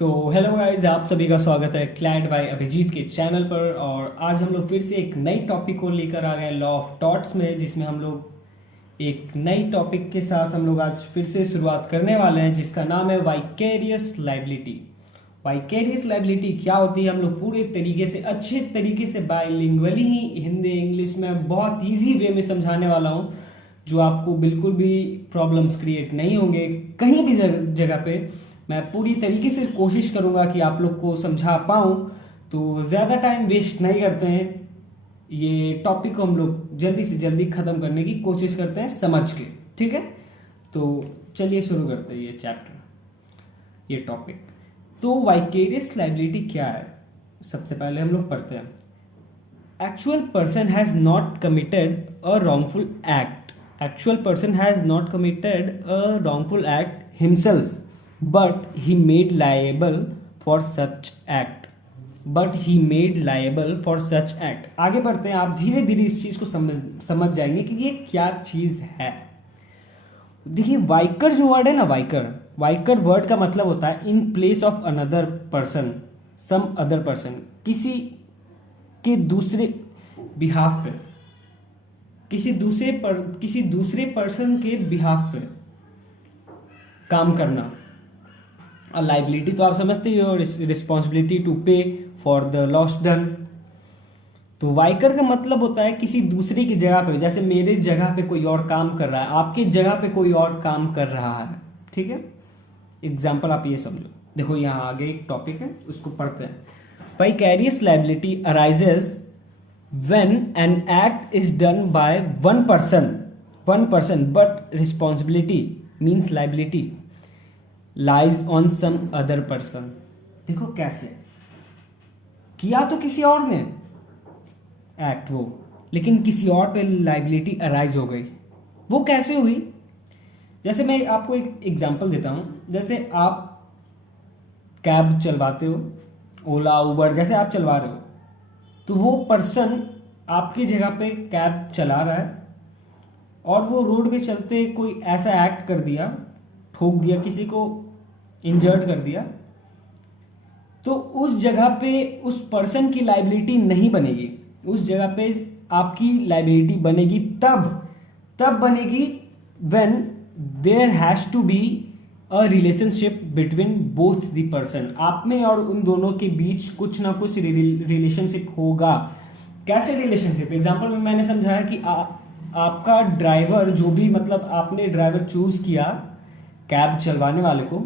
Hello guys, आप सभी का स्वागत है क्लैड बाय अभिजीत के चैनल पर। और आज हम लोग फिर से एक नई टॉपिक को लेकर आ गए लॉ ऑफ टॉट्स में, जिसमें हम लोग एक नई टॉपिक के साथ हम लोग आज फिर से शुरुआत करने वाले हैं, जिसका नाम है वाइकेरियस लाइबिलिटी। वाइकेरियस लाइबिलिटी क्या होती है, हम लोग पूरे तरीके से अच्छे तरीके से बाइलिंगुअली ही हिंदी इंग्लिश में बहुत ईजी वे में समझाने वाला हूँ, जो आपको बिल्कुल भी प्रॉब्लम्स क्रिएट नहीं होंगे कहीं भी जगह पे। मैं पूरी तरीके से कोशिश करूंगा कि आप लोग को समझा पाऊँ। तो ज़्यादा टाइम वेस्ट नहीं करते हैं, ये टॉपिक को हम लोग जल्दी से जल्दी ख़त्म करने की कोशिश करते हैं समझ के। ठीक है, तो चलिए शुरू करते हैं ये चैप्टर, ये टॉपिक। तो वाइकेरियस लाइबिलिटी क्या है, सबसे पहले हम लोग पढ़ते हैं। Actual person has not committed a wrongful act. Actual person has not committed a wrongful act himself, but he made liable for such act. But he made liable for such act. आगे बढ़ते हैं, आप धीरे धीरे इस चीज को समझ जाएंगे कि ये क्या चीज है। देखिए, वाइकर जो वर्ड है ना, वाइकर वर्ड का मतलब होता है in place of another person, some other person, किसी के दूसरे बिहाफ पे, किसी दूसरे पर्सन के बिहाफ पे काम करना। और लाइबिलिटी तो आप समझते ही हो, रिस्पॉन्सिबिलिटी टू पे फॉर द लॉस डन। तो वाइकर का मतलब होता है किसी दूसरे की जगह पे, जैसे मेरे जगह पे कोई और काम कर रहा है, आपके जगह पे कोई और काम कर रहा है। ठीक है, एग्जाम्पल आप ये समझो। देखो यहाँ आगे एक टॉपिक है, उसको पढ़ते हैं। Vicarious liability arises when an act is done by one person but responsibility means liability lies on some other person. देखो कैसे किया तो किसी और ने एक्ट वो, लेकिन किसी और पे लाइबिलिटी अराइज हो गई। वो कैसे हुई? जैसे मैं आपको एक एग्जांपल देता हूं। जैसे आप कैब चलवाते हो, ओला उबर जैसे आप चलवा रहे हो, तो वो पर्सन आपकी जगह पे कैब चला रहा है और वो रोड पे चलते कोई ऐसा एक्ट कर दिया, ठोक दिया, किसी को इंजर्ड कर दिया, तो उस जगह पे उस पर्सन की लाइबिलिटी नहीं बनेगी। उस जगह पे आपकी लाइबिलिटी बनेगी तब बनेगी when there has to be a relationship between both the person. आप में और उन दोनों के बीच कुछ ना कुछ रिलेशनशिप होगा। कैसे रिलेशनशिप? एग्जांपल में मैंने समझाया कि आपका ड्राइवर, जो भी मतलब आपने ड्राइवर चूज किया कैब चलवाने वाले को,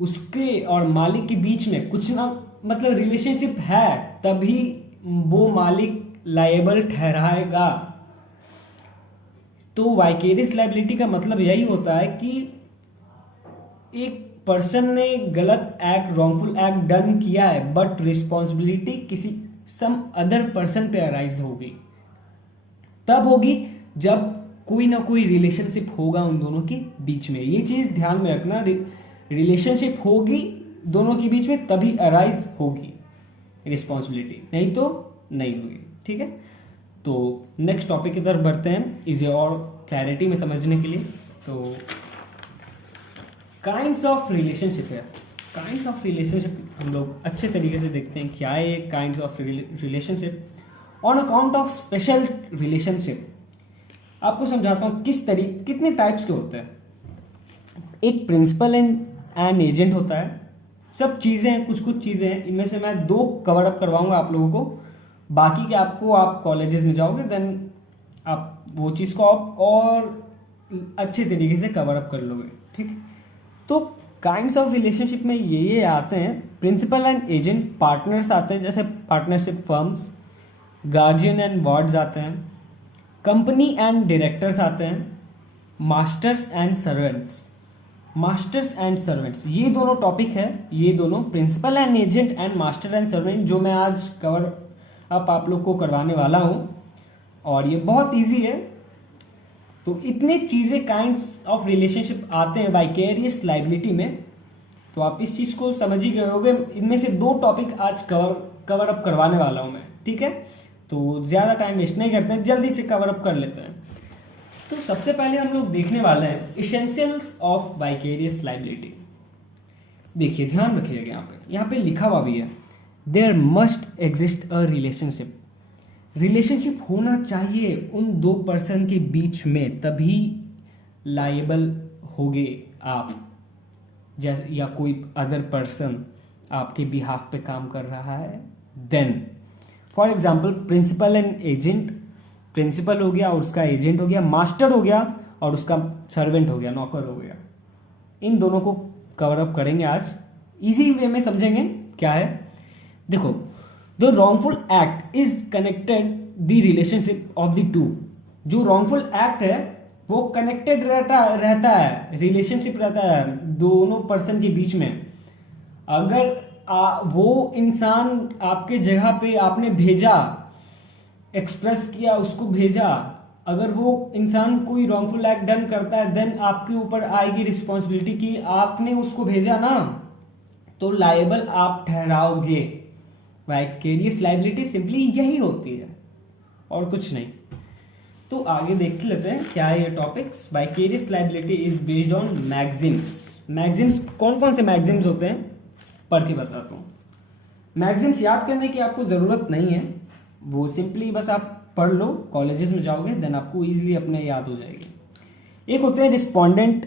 उसके और मालिक के बीच में कुछ ना मतलब रिलेशनशिप है, तभी वो मालिक लायबल ठहराएगा। तो वाइकेरियस लाइबिलिटी का मतलब यही होता है कि एक पर्सन ने गलत एक्ट, रॉन्गफुल एक्ट डन किया है, बट रिस्पॉन्सिबिलिटी किसी सम अदर पर्सन पे अराइज होगी। तब होगी जब कोई ना कोई रिलेशनशिप होगा उन दोनों के बीच में। ये चीज ध्यान में रखना, रिलेशनशिप होगी दोनों के बीच में तभी अराइज होगी रिस्पॉन्सिबिलिटी, नहीं तो नहीं होगी। ठीक है, तो नेक्स्ट टॉपिक की तरफ बढ़ते हैं इसे और क्लैरिटी में समझने के लिए। तो काइंड्स ऑफ रिलेशनशिप है। काइंड्स ऑफ रिलेशनशिप हम लोग अच्छे तरीके से देखते हैं क्या है kinds of relationship. On account of special relationship आपको समझाता हूँ कितने टाइप्स के होते हैं। एक प्रिंसिपल एंड एजेंट होता है। सब चीज़ें हैं, कुछ चीज़ें हैं, इनमें से मैं 2 कवर अप करवाऊंगा आप लोगों को। बाकी के आपको, आप कॉलेजेस में जाओगे देन आप वो चीज़ को आप और अच्छे तरीके से कवर अप कर लोगे। ठीक, तो काइंड्स ऑफ रिलेशनशिप में ये आते हैं। प्रिंसिपल एंड एजेंट, पार्टनर्स आते हैं, जैसे partnership firms, guardian and wards आते हैं, कंपनी एंड डायरेक्टर्स आते हैं, masters and servants. Masters and servants ये दोनों टॉपिक है, ये दोनों principal and agent and master and servant, जो मैं आज कवर अप आप लोग को करवाने वाला हूँ, और ये बहुत इजी है। तो इतने चीज़ें काइंड्स ऑफ रिलेशनशिप आते हैं वाइकेरियस लाइबिलिटी में। तो आप इस चीज़ को समझ ही गए होंगे। इनमें से 2 टॉपिक आज कवर अप करवाने वाला हूँ मैं। ठीक है, तो ज़्यादा टाइम वेस्ट नहीं करते हैं, जल्दी से कवर अप कर लेते हैं। तो सबसे पहले हम लोग देखने वाले हैं इसेंशियल्स ऑफ वाइकेरियस लाइबिलिटी। देखिए ध्यान रखिएगा, यहाँ पे लिखा हुआ भी है, there must exist a relationship. Relationship होना चाहिए उन दो पर्सन के बीच में, तभी लायबल होगे आप, जैसे या कोई अदर पर्सन आपके बिहाफ पे काम कर रहा है। Then for example principal and agent, principal हो गया और उसका एजेंट हो गया, मास्टर हो गया और उसका सर्वेंट हो गया, नौकर हो गया। इन दोनों को कवर अप करेंगे आज, इजी वे में समझेंगे क्या है। देखो, the wrongful act is connected the relationship of the two. जो रॉन्गफुल एक्ट है वो कनेक्टेड रहता है, रिलेशनशिप रहता है दोनों पर्सन के बीच में। अगर वो इंसान आपके जगह पे आपने भेजा, एक्सप्रेस किया, उसको भेजा, अगर वो इंसान कोई रॉन्गफुल एक्ट डन करता है, देन आपके ऊपर आएगी रिस्पॉन्सिबिलिटी कि आपने उसको भेजा ना, तो लायबल आप ठहराओगे। वाइकेरियस लायबिलिटी सिंपली यही होती है और कुछ नहीं। तो आगे देख लेते हैं क्या है ये topics. Vicarious liability is based on maxims. Maxims कौन कौन से मैग्जिम्स होते हैं पढ़ के बताता हूँ। मैग्जिम्स याद करने की आपको ज़रूरत नहीं है, वो सिंपली बस आप पढ़ लो, कॉलेजेस में जाओगे देन आपको ईजिली अपने याद हो जाएगी। एक होते हैं रिस्पोंडेंट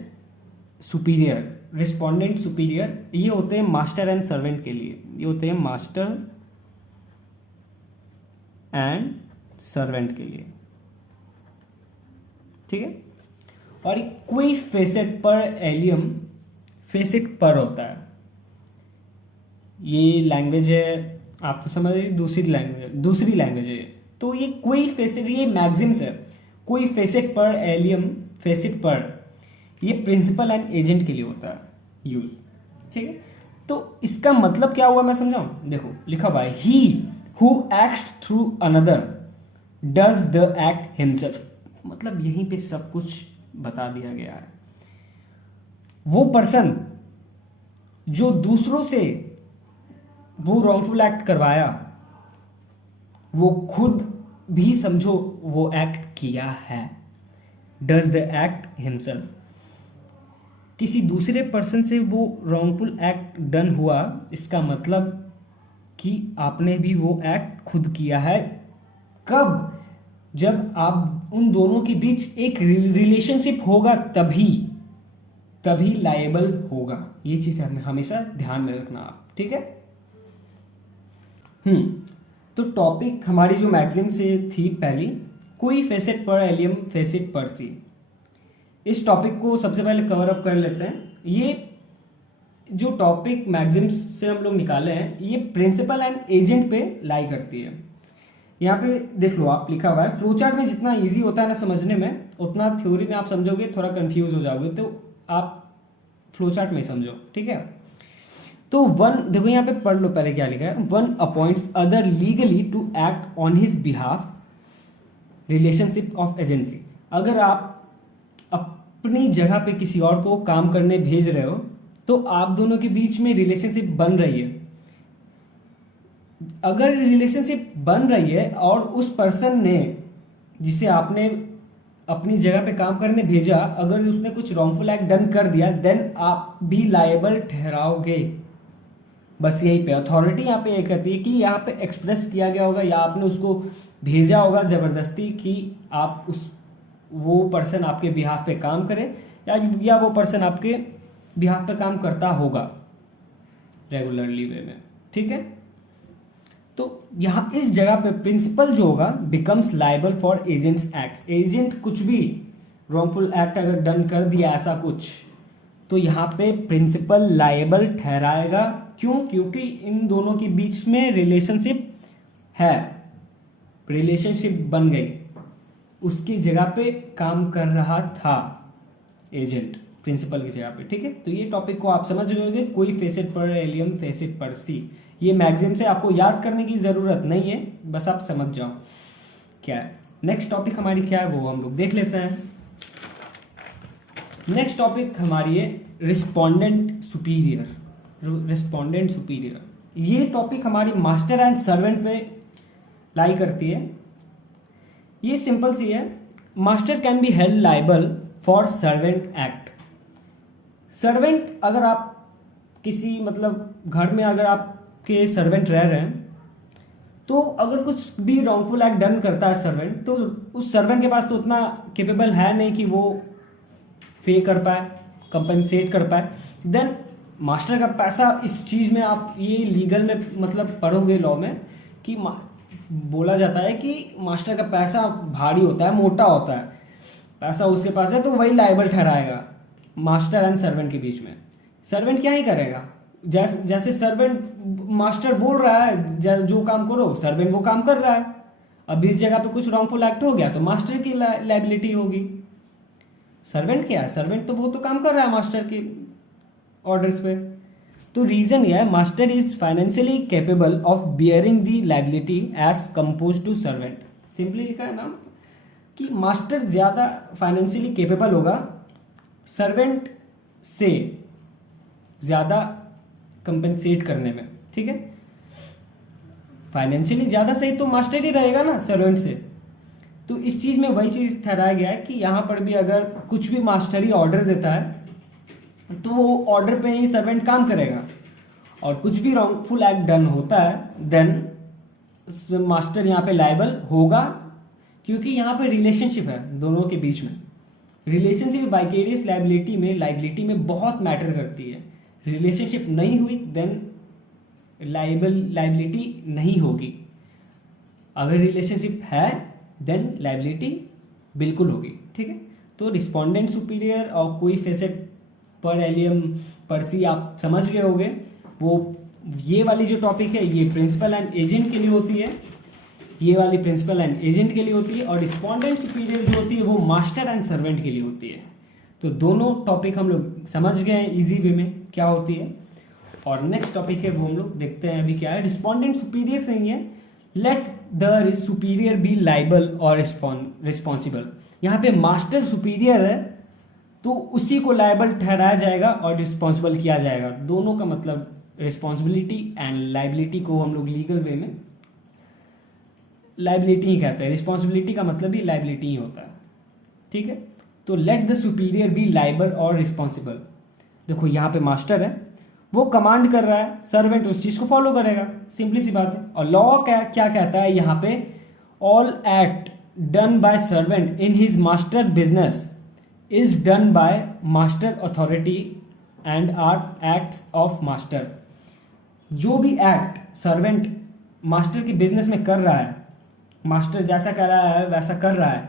सुपीरियर। रिस्पोंडेंट सुपीरियर ये होते हैं मास्टर एंड सर्वेंट के लिए, ये होते हैं मास्टर एंड सर्वेंट के लिए, ठीक है। और कोई फेसेट पर एलियम फेसेट पर होता है, ये लैंग्वेज है आप तो समझ रहे, दूसरी लैंग्वेज है। तो ये कोई फेसेट, ये मैग्जिम्स है, कोई फेसेट पर एलियम फेसेट पर, ये प्रिंसिपल एंड एजेंट के लिए होता है यूज, ठीक है। तो इसका मतलब क्या हुआ मैं समझाऊं। देखो लिखा हुआ है, he who acts through another does the act himself. मतलब यहीं पे सब कुछ बता दिया गया है। वो पर्सन जो दूसरों से वो रॉन्गफुल एक्ट करवाया, वो खुद भी समझो वो एक्ट किया है, डज द एक्ट हिमसेल्फ। किसी दूसरे पर्सन से वो रॉन्गफुल एक्ट डन हुआ, इसका मतलब कि आपने भी वो एक्ट खुद किया है। कब? जब आप उन दोनों के बीच एक रिलेशनशिप होगा तभी लायबल होगा। ये चीज हमेशा ध्यान में रखना आप, ठीक है। तो टॉपिक हमारी जो मैग्जिम से थी पहली, कोई फेसेट पर एलियम फेसेट पर सी। इस टॉपिक को सबसे पहले कवर अप कर लेते हैं। ये जो टॉपिक मैग्जिम से हम लोग निकाले हैं, ये प्रिंसिपल एंड एजेंट पे लाई करती है। यहाँ पे देख लो आप, लिखा हुआ है फ्लो चार्ट में जितना इजी होता है ना समझने में, उतना थ्योरी में आप समझोगे थोड़ा कंफ्यूज हो जाओगे, तो आप फ्लो चार्ट में समझो, ठीक है। तो वन, देखो यहाँ पे पढ़ लो पहले क्या लिखा है, one appoints other legally to act on his behalf, relationship of agency. अगर आप अपनी जगह पे किसी और को काम करने भेज रहे हो, तो आप दोनों के बीच में रिलेशनशिप बन रही है। अगर रिलेशनशिप बन रही है और उस पर्सन ने, जिसे आपने अपनी जगह पे काम करने भेजा, अगर उसने कुछ रॉन्गफुल एक्ट डन कर दिया, देन आप भी लायबल ठहराओगे। बस यही पे अथॉरिटी यहाँ पे ये कहती है कि यहाँ पे एक्सप्रेस किया गया होगा या आपने उसको भेजा होगा जबरदस्ती कि आप वो पर्सन आपके बिहाफ पे काम करे, या वो पर्सन आपके बिहाफ पे काम करता होगा रेगुलरली वे में, ठीक है। तो यहाँ इस जगह पे प्रिंसिपल जो होगा becomes liable for agents acts. Agent कुछ भी रॉन्गफुल एक्ट अगर डन कर दिया ऐसा कुछ, तो यहाँ पे प्रिंसिपल लायबल ठहराएगा। क्यों? क्योंकि इन दोनों के बीच में रिलेशनशिप है, रिलेशनशिप बन गई, उसकी जगह पे काम कर रहा था एजेंट प्रिंसिपल की जगह पे, ठीक है। तो ये टॉपिक को आप समझ गए, कोई फेसेट पर एलियम फेसेट पर सी। ये मैग्जिम से आपको याद करने की जरूरत नहीं है, बस आप समझ जाओ क्या है। नेक्स्ट टॉपिक हमारी क्या है वो हम लोग देख लेते हैं। नेक्स्ट टॉपिक हमारी है रिस्पोंडेंट सुपीरियर। रिस्पोंडेंट सुपीरियर, ये टॉपिक हमारी मास्टर एंड सर्वेंट पे लाई करती है। ये सिंपल सी है, master can be held liable for servant act. Servant अगर आप किसी मतलब घर में अगर आपके सर्वेंट रह रहे हैं, तो अगर कुछ भी रॉन्गफुल एक्ट डन करता है सर्वेंट, तो उस सर्वेंट के पास तो उतना केपेबल है नहीं कि वो पे कर पाए, कंपनसेट कर पाए। देन मास्टर का पैसा, इस चीज़ में आप ये लीगल में मतलब पढ़ोगे लॉ में कि बोला जाता है कि मास्टर का पैसा भारी होता है, मोटा होता है, पैसा उसके पास है, तो वही लायबल ठहराएगा मास्टर एंड सर्वेंट के बीच में। सर्वेंट क्या ही करेगा, जैसे सर्वेंट मास्टर बोल रहा है जो काम करो, सर्वेंट वो काम कर रहा है। अब इस जगह पे कुछ रॉन्गफुल एक्ट हो गया तो मास्टर की लाइबिलिटी होगी। सर्वेंट क्या है, सर्वेंट तो वो तो काम कर रहा है मास्टर के ऑर्डर्स पे। तो रीजन यह है, master is financially capable of bearing the liability as compose to servant. Simply लिखा है ना कि मास्टर ज़्यादा फाइनेंशियली कैपेबल होगा सर्वेंट से ज़्यादा कंपेंसेट करने में। ठीक है, फाइनेंशियली ज़्यादा सही तो मास्टर ही रहेगा ना सर्वेंट से। तो इस चीज़ में वही चीज़ ठहराया गया है कि यहाँ पर भी अगर कुछ भी मास्टर ही ऑर्डर देता है तो वो ऑर्डर पे ही सर्वेंट काम करेगा, और कुछ भी रॉन्गफुल एक्ट डन होता है देन मास्टर यहाँ पे लायबल होगा, क्योंकि यहाँ पे रिलेशनशिप है दोनों के बीच में। रिलेशनशिप वाइकेरियस लाइबिलिटी में बहुत मैटर करती है। रिलेशनशिप नहीं हुई देन लाइबिलिटी नहीं होगी, अगर रिलेशनशिप है देन लाइबिलिटी बिल्कुल होगी। ठीक है, तो रिस्पोंडेंट सुपीरियर और कोई फेसेट पर एलियम पर्सी आप समझ गए होंगे। वो ये वाली जो टॉपिक है ये प्रिंसिपल एंड एजेंट के लिए होती है, ये वाली प्रिंसिपल एंड एजेंट के लिए होती है, और रिस्पोंडेंट सुपीरियर जो होती है वो मास्टर एंड सर्वेंट के लिए होती है। तो दोनों टॉपिक हम लोग समझ गए हैं इजी वे में क्या होती है। और नेक्स्ट टॉपिक है वो हम लोग देखते हैं अभी क्या है। रिस्पोंडेंट सुपीरियर नहीं है, let the superior be liable और रिस्पॉन्सिबल। यहाँ पे मास्टर सुपीरियर है तो उसी को लाइबल ठहराया जाएगा और रिस्पॉन्सिबल किया जाएगा। दोनों का मतलब रिस्पॉन्सिबिलिटी एंड लाइबिलिटी को हम लोग लीगल वे में लाइबिलिटी ही कहते हैं, रिस्पॉन्सिबिलिटी का मतलब ही लाइबिलिटी ही होता है। ठीक है, तो let the superior be liable और रिस्पॉन्सिबल। देखो यहाँ पे मास्टर है, वो कमांड कर रहा है, सर्वेंट उस चीज को फॉलो करेगा, सिंपली सी बात है। और लॉ क्या कहता है यहाँ पे, all act done by servant in his master business is done by master authority and are acts of master. जो भी एक्ट सर्वेंट मास्टर के बिजनेस में कर रहा है, मास्टर जैसा कर रहा है वैसा कर रहा है,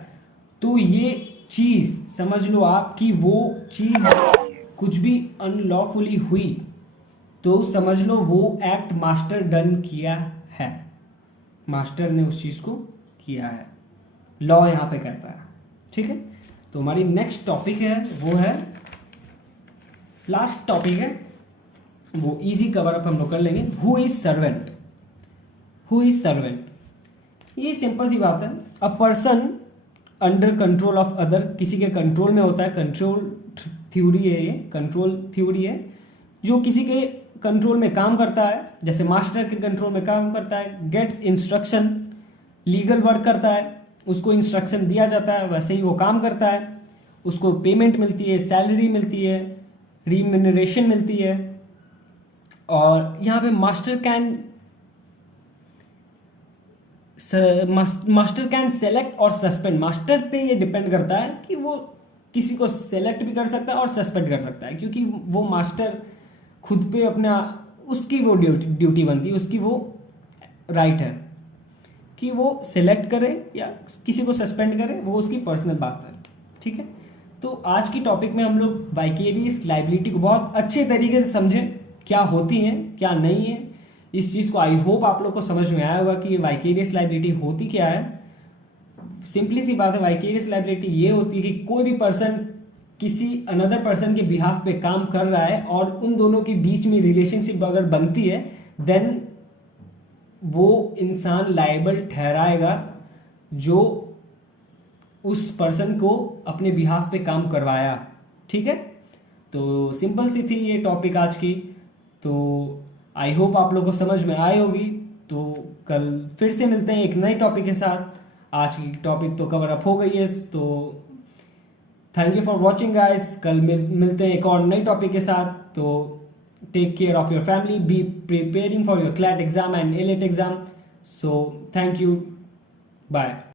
तो ये चीज समझ लो आप कि वो चीज कुछ भी अनलॉफुली हुई तो समझ लो वो एक्ट मास्टर डन किया है, मास्टर ने उस चीज को किया है, लॉ यहाँ पे कहता है। ठीक है, तो हमारी नेक्स्ट टॉपिक है वो है, लास्ट टॉपिक है वो इजी कवर अप हम लोग कर लेंगे। Who is servant. Who is servant, ये सिंपल सी बात है, a person under control of other, किसी के कंट्रोल में होता है, कंट्रोल थ्योरी है ये, कंट्रोल थ्योरी है, जो किसी के कंट्रोल में काम करता है, जैसे मास्टर के कंट्रोल में काम करता है, गेट्स इंस्ट्रक्शन, लीगल वर्क करता है, उसको इंस्ट्रक्शन दिया जाता है वैसे ही वो काम करता है, उसको पेमेंट मिलती है, सैलरी मिलती है, रिम्यूनरेशन मिलती है। और यहाँ पे मास्टर कैन सेलेक्ट और सस्पेंड। मास्टर पे ये डिपेंड करता है कि वो किसी को सेलेक्ट भी कर सकता है और सस्पेंड कर सकता है, क्योंकि वो मास्टर खुद पे अपना, उसकी वो ड्यूटी बनती है, उसकी वो राइट है कि वो सेलेक्ट करे या किसी को सस्पेंड करे, वो उसकी पर्सनल बात है। ठीक है, तो आज की टॉपिक में हम लोग वाइकेरियस लाइबिलिटी को बहुत अच्छे तरीके से समझें, क्या होती है क्या नहीं है। इस चीज़ को आई होप आप लोग को समझ में आया होगा कि वाइकेरियस लाइबिलिटी होती क्या है। सिंपली सी बात है, वाइकेरियस लाइबिलिटी ये होती है कि कोई भी पर्सन किसी अनदर पर्सन के बिहाफ पे काम कर रहा है और उन दोनों के बीच में रिलेशनशिप अगर बनती है देन वो इंसान लायबल ठहराएगा जो उस पर्सन को अपने बिहाफ पे काम करवाया। ठीक है, तो सिंपल सी थी ये टॉपिक आज की, तो आई होप आप लोगों को समझ में आई होगी। तो कल फिर से मिलते हैं एक नए टॉपिक के साथ। आज की टॉपिक तो कवर अप हो गई है, तो thank you for watching guys. कल मिलते हैं एक और नई टॉपिक के साथ, तो take care of your family, be preparing for your CLAT exam and ALET exam. So thank you, bye.